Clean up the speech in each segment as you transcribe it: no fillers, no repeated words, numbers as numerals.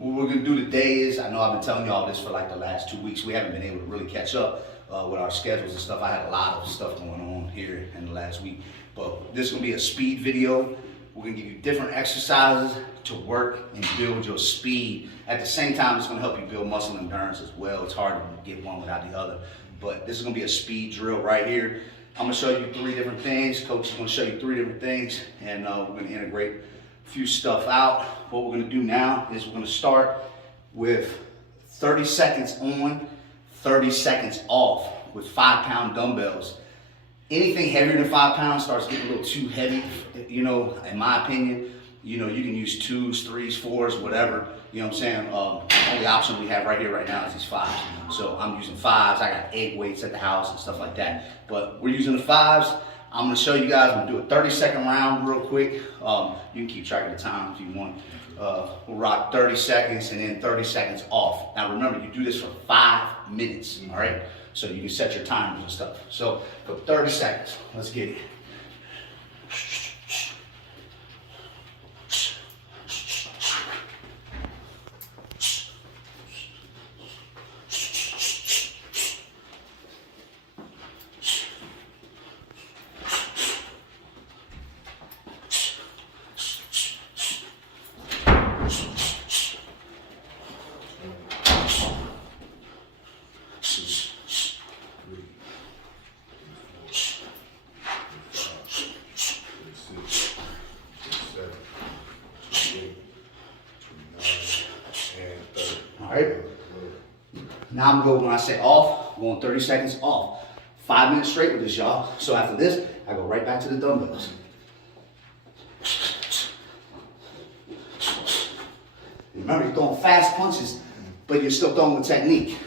what we're gonna do today is, I know I've been telling you all this for like the last 2 weeks. We haven't been able to really catch up with our schedules and stuff. I had a lot of stuff going on here in the last week, but this is gonna be a speed video. We're gonna give you different exercises to work and build your speed. At the same time, it's gonna help you build muscle endurance as well. It's hard to get one without the other, but this is gonna be a speed drill right here. I'm gonna show you 3 different things. Coach is gonna show you 3 different things, and we're gonna integrate a few stuff out. What we're gonna do now is we're gonna start with 30 seconds on, 30 seconds off with 5-pound dumbbells. Anything heavier than 5 pounds starts getting a little too heavy, you know, in my opinion. You know, you can use 2s, 3s, 4s, whatever. You know what I'm saying? The only option we have right here right now is these 5s. So I'm using 5s. I got egg weights at the house and stuff like that. But we're using the 5s. I'm gonna show you guys, I'm gonna do a 30-second round real quick. You can keep track of the time if you want. We'll rock 30 seconds and then 30 seconds off. Now remember, you do this for 5 minutes, all right? So you can set your timers and stuff. So for 30 seconds, let's get it. All right. Now I'm going to go, when I say off, I'm going 30 seconds off. 5 minutes straight with this, y'all. So after this, I go right back to the dumbbells. Remember, you're throwing fast punches, but you're still throwing with technique.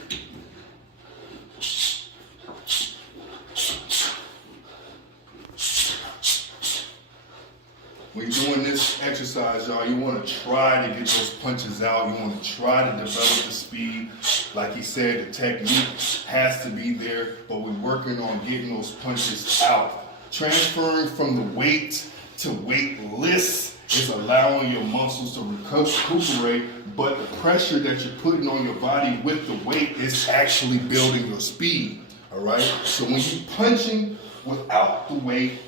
When you're doing this exercise, y'all, you want to try to get those punches out. You want to try to develop the speed. Like he said, the technique has to be there, but we're working on getting those punches out. Transferring from the weight to weightless is allowing your muscles to recuperate, but the pressure that you're putting on your body with the weight is actually building your speed, all right? So when you're punching without the weight,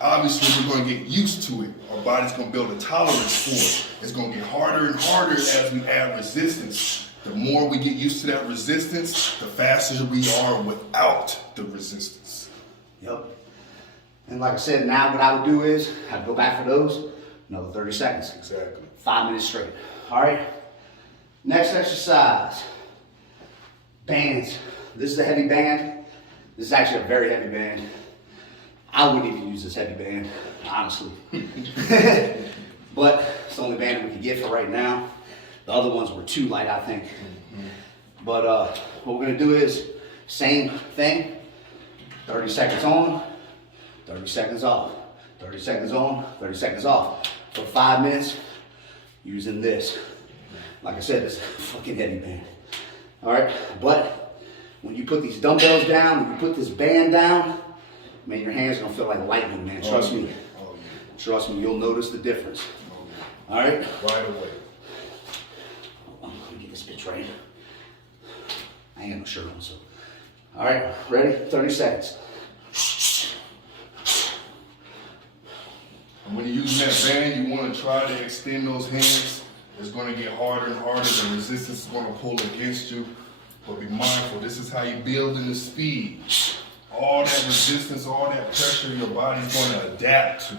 obviously we're going to get used to it. Our body's going to build a tolerance for it. It's going to get harder and harder as we add resistance. The more we get used to that resistance, the faster we are without the resistance. Yep. And like I said, now what I would do is, I'd go back for those, another 30 seconds. Exactly. 5 minutes straight. All right. Next exercise, bands. This is a heavy band. This is actually a very heavy band. I wouldn't even use this heavy band, honestly. But it's the only band that we can get for right now. The other ones were too light, I think. But what we're gonna do is, same thing, 30 seconds on, 30 seconds off. 30 seconds on, 30 seconds off. For 5 minutes, using this. Like I said, it's a fucking heavy band. All right, but when you put these dumbbells down, when you put this band down, man, your hands are gonna feel like lightning, man. Trust me. Trust me, you'll notice the difference. All right? Right away. Let me get this bitch right. I ain't got no shirt on, so. All right, ready? 30 seconds. And when you're using that band, you want to try to extend those hands. It's going to get harder and harder. The resistance is going to pull against you. But be mindful, this is how you build in the speed. All that resistance, all that pressure your body's going to adapt to.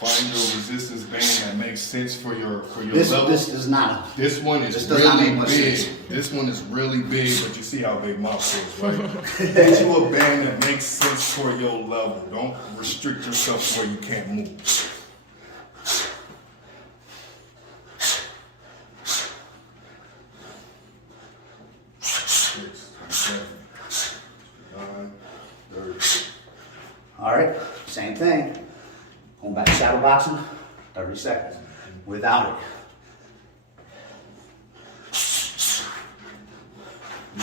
Find your resistance band that makes sense for your level. This does not. This one is This does not really make much big. sense. This one is really big, but you see how big my is, right? Get you a band that makes sense for your level. Don't restrict yourself where you can't move. 6, 7, 9, 30. All right, same thing. Going back to shadow boxing, 30 seconds. Without it. It's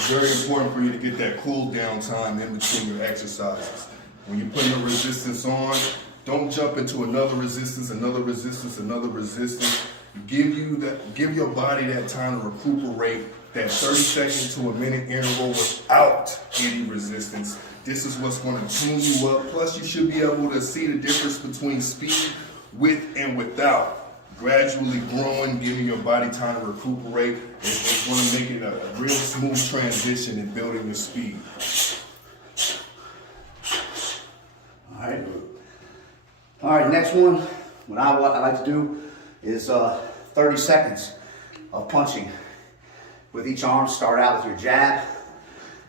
very important for you to get that cool down time in between your exercises. When you're putting a resistance on, don't jump into another resistance, another resistance, another resistance. Give your body that time to recuperate, that 30-second to a minute interval without any resistance. This is what's going to tune you up. Plus, you should be able to see the difference between speed, with and without. Gradually growing, giving your body time to recuperate. It's going to make it a real smooth transition in building your speed. All right, next one, what I like to do is 30 seconds of punching with each arm. Start out with your jab,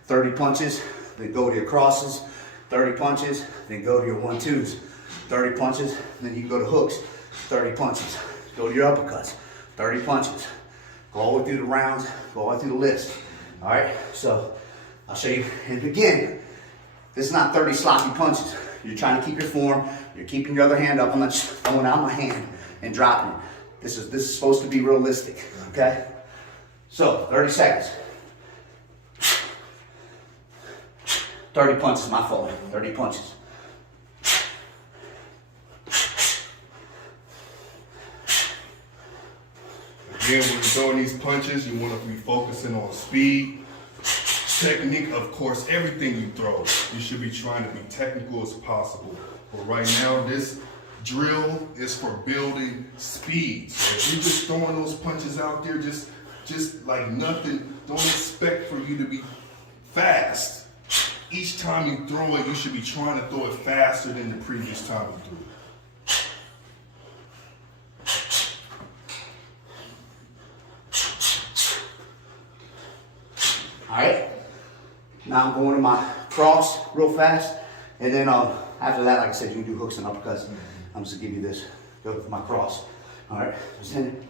30 punches, then go to your crosses, 30 punches, then go to your 1-2s, 30 punches, then you can go to hooks, 30 punches. Go to your uppercuts, 30 punches. Go all the way through the rounds, go all the way through the list. All right, so I'll show you. And again, this is not 30 sloppy punches. You're trying to keep your form. You're keeping your other hand up. I'm not just throwing out my hand and dropping it. This is supposed to be realistic, okay? So, 30 seconds. 30 punches, my fault. 30 punches. Again, when you're throwing these punches, you want to be focusing on speed, technique, of course, everything you throw. You should be trying to be technical as possible. But right now, this drill is for building speed. So if you're just throwing those punches out there, just like nothing, don't expect for you to be fast. Each time you throw it, you should be trying to throw it faster than the previous time you threw it. All right, now I'm going to my cross real fast, and then after that, like I said, you can do hooks and uppercuts. I'm just gonna give you this, go with my cross. All right, just hit it.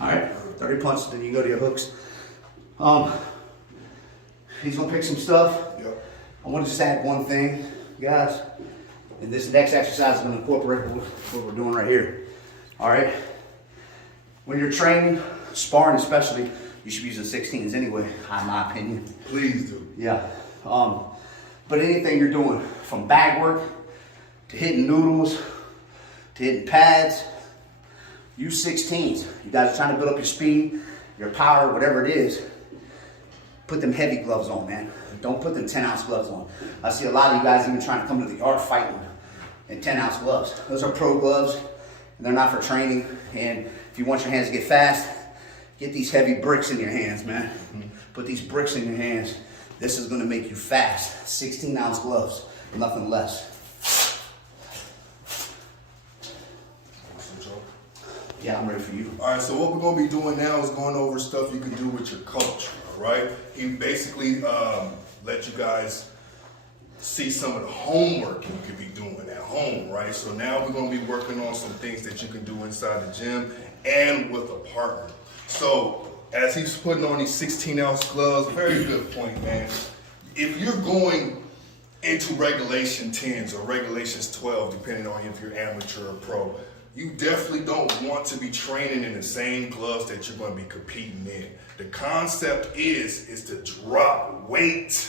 All right, 30 punches, then you go to your hooks. He's gonna pick some stuff. Yep. I want to just add one thing, guys. And this next exercise is gonna incorporate what we're doing right here. All right, when you're training, sparring especially, you should be using 16s anyway, in my opinion. Please do. Yeah. But anything you're doing, from bag work to hitting noodles to hitting pads, use 16s. You guys are trying to build up your speed, your power, whatever it is. Put them heavy gloves on, man. Don't put them 10-ounce gloves on. I see a lot of you guys even trying to come to the yard fighting in 10-ounce gloves. Those are pro gloves, and they're not for training. And if you want your hands to get fast, get these heavy bricks in your hands, man. Put these bricks in your hands. This is gonna make you fast. 16-ounce gloves, nothing less. Yeah, I'm ready for you. All right, so what we're gonna be doing now is going over stuff you can do with your coach, all right? He basically let you guys see some of the homework you could be doing at home, right? So now we're gonna be working on some things that you can do inside the gym and with a partner. So as he's putting on these 16-ounce gloves, very good point, man. If you're going into regulation 10s or regulations 12, depending on if you're amateur or pro, you definitely don't want to be training in the same gloves that you're going to be competing in. The concept is to drop weight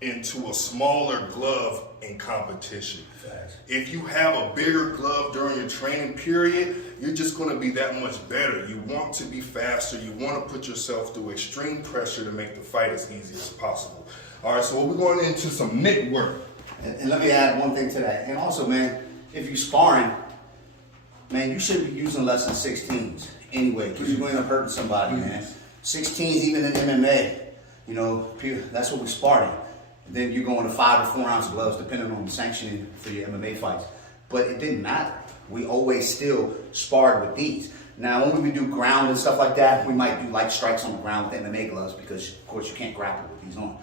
into a smaller glove in competition. Facts. If you have a bigger glove during your training period, you're just going to be that much better. You want to be faster. You want to put yourself through extreme pressure to make the fight as easy as possible. All right, so we're going into some mitt work. And let me add one thing to that. And also, man, if you're sparring, man, you shouldn't be using less than 16s anyway, because you're going to end up hurting somebody, man. 16s, even in MMA, you know, that's what we sparred in. And then you go into 5 or 4 ounce gloves, depending on the sanctioning for your MMA fights. But it didn't matter. We always still sparred with these. Now, when we do ground and stuff like that, we might do light strikes on the ground with MMA gloves because, of course, you can't grapple with these on.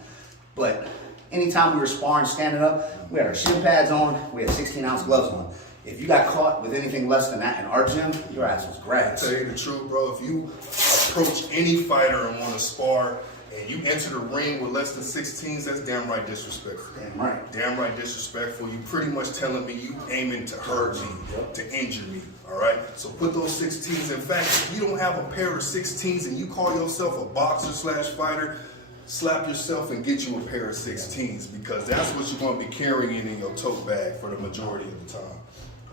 But anytime we were sparring, standing up, we had our shin pads on, we had 16 ounce gloves on. If you got caught with anything less than that in our gym, your ass was grass. Tell you the truth, bro, if you approach any fighter and want to spar, and you enter the ring with less than 16s, that's damn right disrespectful. Damn right. Damn right disrespectful. You pretty much telling me you aiming to hurt me, to injure me, all right? So put those 16s. In fact, if you don't have a pair of 16s and you call yourself a boxer/fighter, slap yourself and get you a pair of 16s because that's what you're going to be carrying in your tote bag for the majority of the time,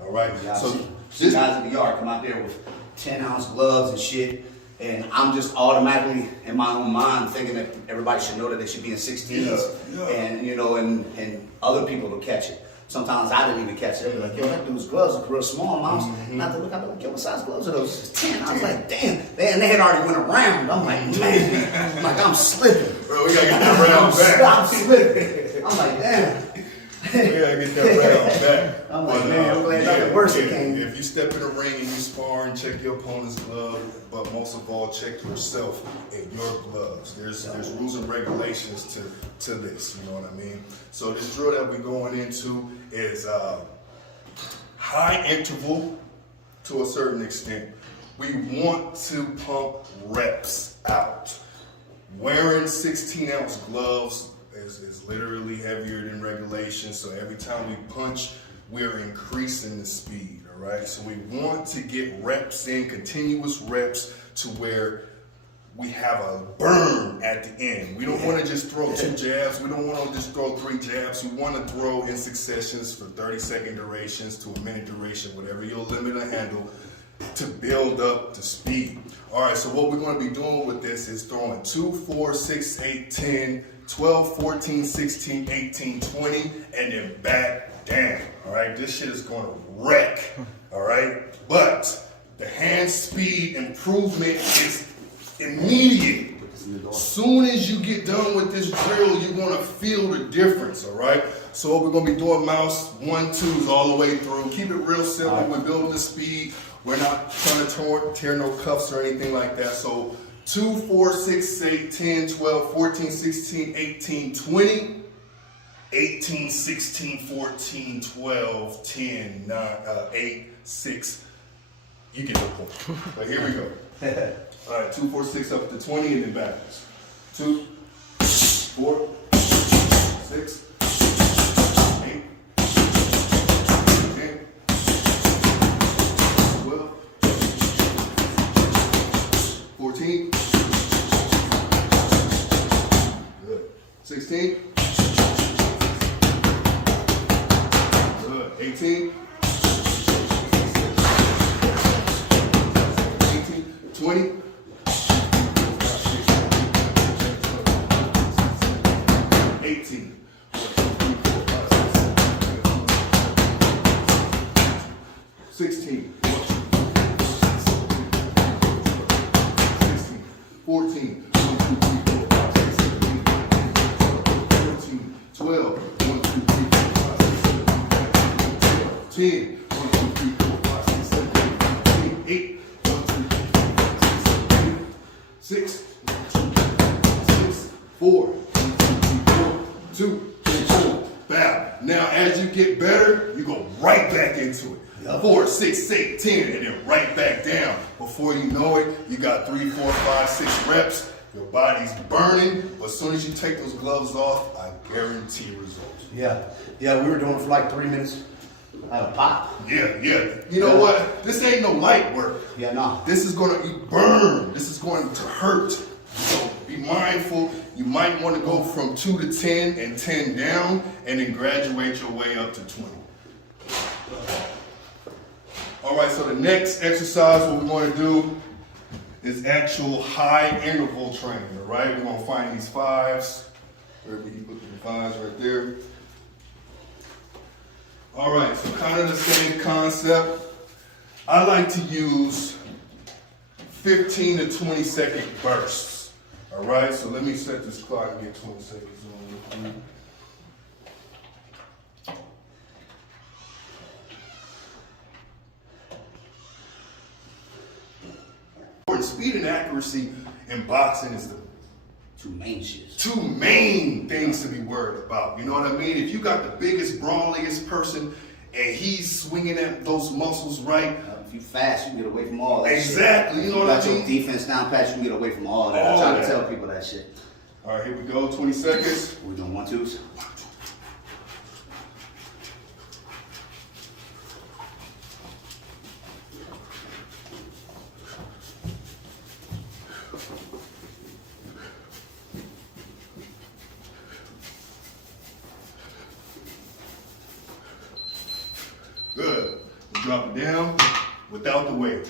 all right? Yeah, So see guys in the yard come out there with 10 ounce gloves and shit. And I'm just automatically in my own mind thinking that everybody should know that they should be in 16s. Yeah. And you know, and other people will catch it. Sometimes I didn't even catch it. They'd be like, yo, that dude's gloves look real small. And I have to look, I'd be like, yo, what size gloves are those? It's 10. I was like, damn. They had already went around. I'm like, man, I'm slipping. Bro, we gotta get that round back. I'm slipping. I'm like, damn. We gotta get that round back. I'm like, man, I'm glad nothing worse came. If you step in the ring and you spar and check your opponent's glove, but most of all, check yourself and your gloves. There's rules and regulations to this, you know what I mean? So this drill that we're going into is high interval to a certain extent. We want to pump reps out. Wearing 16 ounce gloves is literally heavier than regulation. So every time we punch, we're increasing the speed, all right? So we want to get reps in, continuous reps to where we have a burn at the end. We don't want to just throw 2 jabs. We don't want to just throw 3 jabs. We want to throw in successions for 30-second durations to a minute duration, whatever your limit or handle, to build up the speed. All right, so what we're going to be doing with this is throwing 2, 4, 6, 8, 10, 12, 14, 16, 18, 20, and then back down. All right, this shit is going to wreck. All right, but the hand speed improvement is immediate. Soon as you get done with this drill, you're going to feel the difference. All right, so we're going to be doing mouse 1, 2s all the way through. Keep it real simple. We're building the speed. We're not trying to tear no cuffs or anything like that. So 2, 4, 6, 8, 10, 12, 14, 16, 18, 20, 18, 16, 14, 12, 10, 9, 8, 6. You get the point. But here we go. All right, 2, 4, 6 up to 20 and then backwards. 2, 4, 6, 8, 10, 12, 14, good, 16, good, 18, 20, 18, 16, 14, 12, 1, 2, 3, 4, 5, 6, 7, 10, 1, 2, 3, 4, 5, 6, 7, 8, 1, 2, 3, 4, 5, 6, 7, 8, 6, 6, 4, 1, 2, 3, 4, bow. Now, as you get better, you go right back into it. 4, 6, 8, 10, and then right back down. Before you know it, you got 3, 4, 5, 6 reps. Your body's burning, but as soon as you take those gloves off, I guarantee results. Yeah, we were doing it for like 3 minutes. I had a pop. Yeah. You know what? This ain't no light work. Yeah, no. This is going to burn. This is going to hurt. So be mindful. You might want to go from 2 to 10 and 10 down, and then graduate your way up to 20. All right, so the next exercise, what we're going to do is actual high interval training, all right? We're going to find these 5s. Where we can put the 5s right there. All right, so kind of the same concept. I like to use 15 to 20 second bursts. All right, so let me set this clock and get 20 seconds on. important. Speed and accuracy in boxing is the Two main shits. two main things to be worried about. You know what I mean? If you got the biggest, brawliest person and he's swinging at those muscles right, If you fast, you can get away from all that exactly, shit. you know If what I you mean? got your defense down pat, you can get away from all that. I All try that. to tell people that shit. all right, here we go, 20 seconds. We're doing 1-2s. Good. We drop it down without the weight.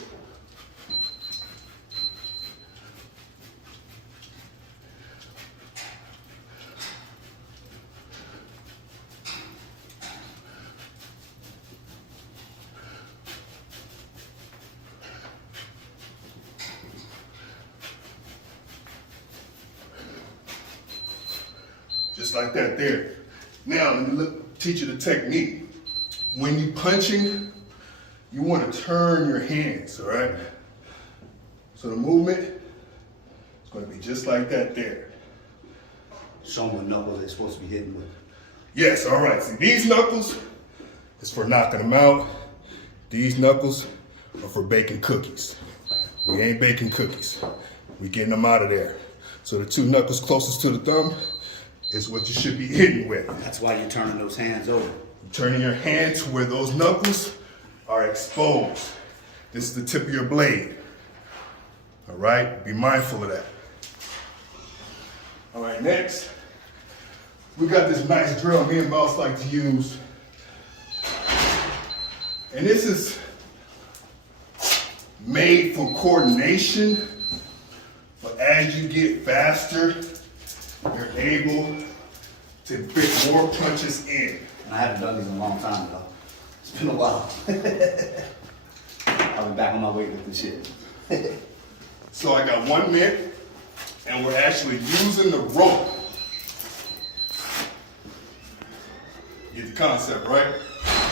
Just like that there. Now, let me teach you the technique. When you punching, you want to turn your hands, all right? So the movement is going to be just like that there. Show them what knuckles they're supposed to be hitting with. Yes, all right. See, these knuckles is for knocking them out. These knuckles are for baking cookies. We ain't baking cookies. We getting them out of there. So the two knuckles closest to the thumb is what you should be hitting with. That's why you're turning those hands over. Turning your hand to where those knuckles are exposed. This is the tip of your blade. All right, be mindful of that. All right, next, we got this nice drill me and Mouse like to use. And this is made for coordination, but as you get faster, you're able to fit more punches in. And I haven't done these in a long time, though. It's been a while. I'll be back on my weight with this shit. So I got 1 minute, and we're actually using the rope. Get the concept, right?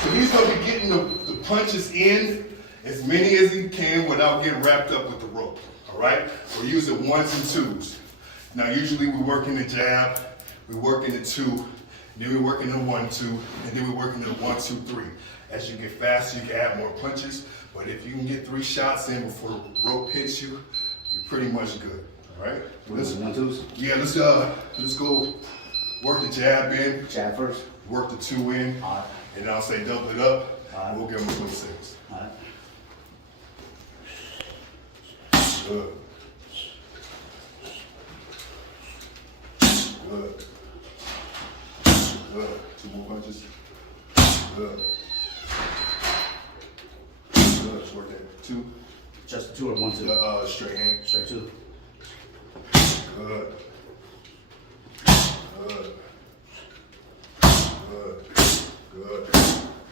So he's gonna be getting the punches in as many as he can without getting wrapped up with the rope, all right? We're using 1s and 2s. Now usually we work in the jab, we work in the 2, then we work in the 1-2, and then we work in the 1-2-3. As you get faster, you can add more punches, but if you can get 3 shots in before the rope hits you, you're pretty much good, all right? This is 1-2s. Yeah, let's go work the jab in, Jab first. work the 2 in, All right. and then I'll say double it up, All right. and we'll give them 26. All right. Good. Good. Good. 2 more punches. Good. Good. Just work that. 2. Just the 2 or 1-2? Straight hand. Straight 2. Good. Good. Good. Good.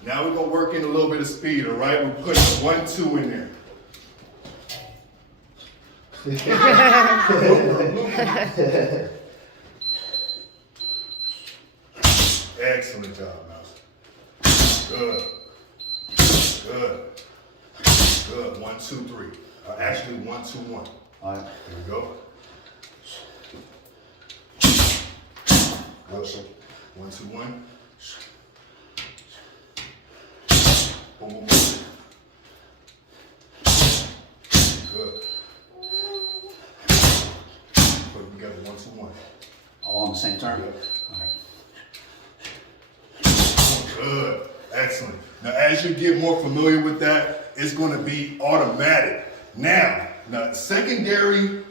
Now we're gonna work in a little bit of speed, all right? We're putting 1-2 in there. Excellent job, Mouse. Good. Good. Good. 1, 2, 3. Actually, 1, 2, 1. All right. Here we go. Good. 1, 2, 1. Boom, boom, boom. Good. Put them together, 1, 2, 1. All on the same turn? Yep. All right. Good. Excellent. Now, as you get more familiar with that, it's going to be automatic. Now, secondary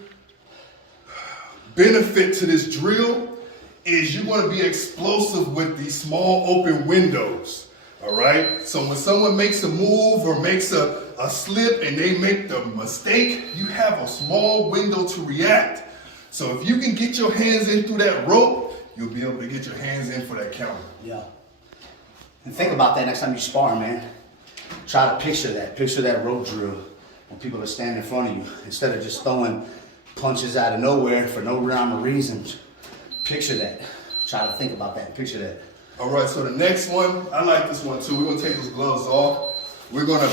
benefit to this drill is you're going to be explosive with these small open windows. All right? So when someone makes a move or makes a slip and they make the mistake, you have a small window to react. So if you can get your hands in through that rope, you'll be able to get your hands in for that counter. Yeah. And think about that next time you spar, man. Try to picture that rope drill when people are standing in front of you. Instead of just throwing punches out of nowhere for no rhyme or reason. Picture that. Try to think about that. Picture that. All right, so the next one, I like this one too. We're gonna take those gloves off. We're gonna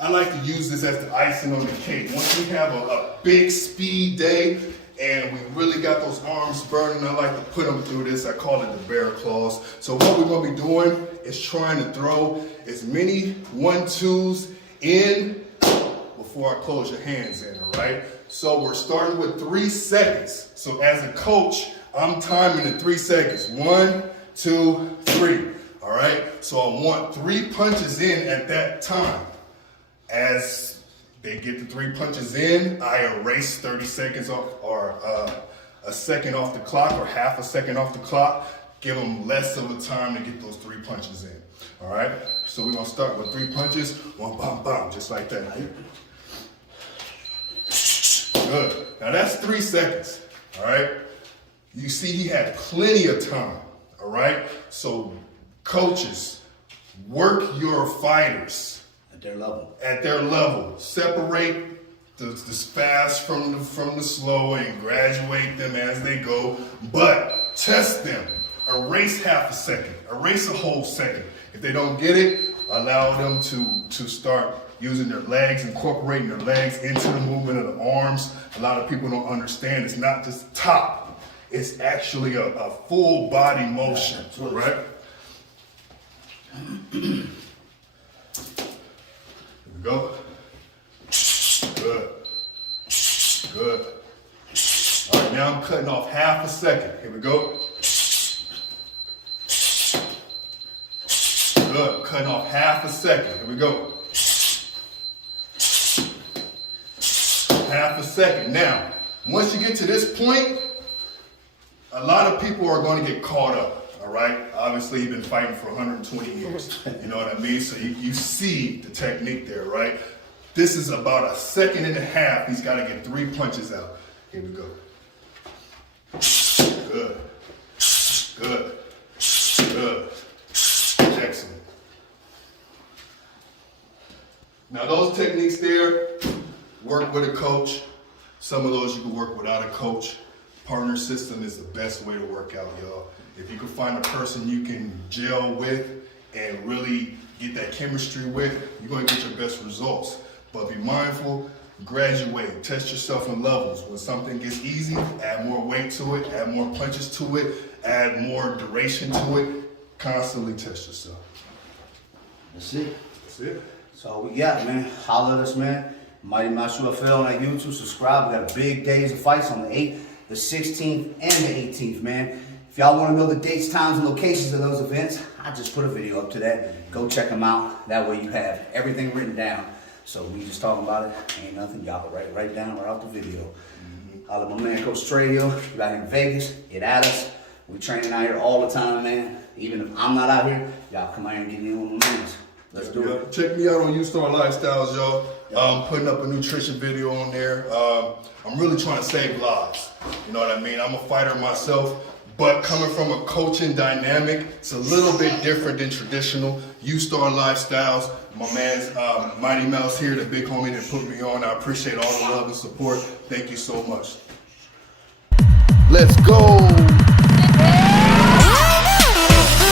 I like to use this as the icing on the cake. Once we have a big speed day and we really got those arms burning, I like to put them through this. I call it the bear claws. So what we're gonna be doing is trying to throw as many 1-2s in before I close your hands in, all right? So we're starting with 3 seconds. So as a coach, I'm timing in 3 seconds. 1, 2, 3, all right? So I want 3 punches in at that time. As they get the 3 punches in, I erase 30 seconds off, or a second off the clock, or half a second off the clock. Give them less of a time to get those 3 punches in. All right. So we're gonna start with 3 punches, 1 bam bam, just like that. Good. Now that's 3 seconds. All right. You see, he had plenty of time. All right. So coaches, work your fighters at their level. Separate the fast from the slow and graduate them as they go, but test them. Erase half a second, erase a whole second. If they don't get it, allow them to start using their legs, incorporating their legs into the movement of the arms. A lot of people don't understand it's not just top, it's actually a full body motion, right? Go. Good. Good. All right, now I'm cutting off half a second. Here we go. Good. Cutting off half a second. Here we go. Half a second. Now, once you get to this point, a lot of people are going to get caught up. All right. Obviously, you've been fighting for 120 years. You know what I mean? So you see the technique there, right? This is about 1.5 seconds. He's got to get 3 punches out. Here we go. Good. Good. Good. Excellent. Now those techniques there, work with a coach. Some of those you can work without a coach. Partner system is the best way to work out, y'all. If you can find a person you can gel with and really get that chemistry with, you're going to get your best results. But be mindful, graduate, test yourself in levels. When something gets easy, add more weight to it, add more punches to it, add more duration to it. Constantly test yourself. That's it. That's it. That's all we got, man. Holler at us, man. Mighty Master FL on YouTube. Subscribe. We got big days of fights on the 8th, the 16th, and the 18th, man. If y'all want to know the dates, times, and locations of those events, I just put a video up to that. Go check them out. That way you have everything written down. So we just talking about it. Ain't nothing. Y'all can write right down right off the video. Holler at my man, Coach Stradio. Right here in Vegas. Get at us. We training out here all the time, man. Even if I'm not out here, y'all come out here and get in with my mans. Let's do it. Check me out on U-Star Lifestyles, y'all. I'm putting up a nutrition video on there. I'm really trying to save lives. You know what I mean? I'm a fighter myself, but coming from a coaching dynamic, it's a little bit different than traditional. U-Star Lifestyles, my man's Mighty Mouse here, the big homie that put me on. I appreciate all the love and support. Thank you so much. Let's go.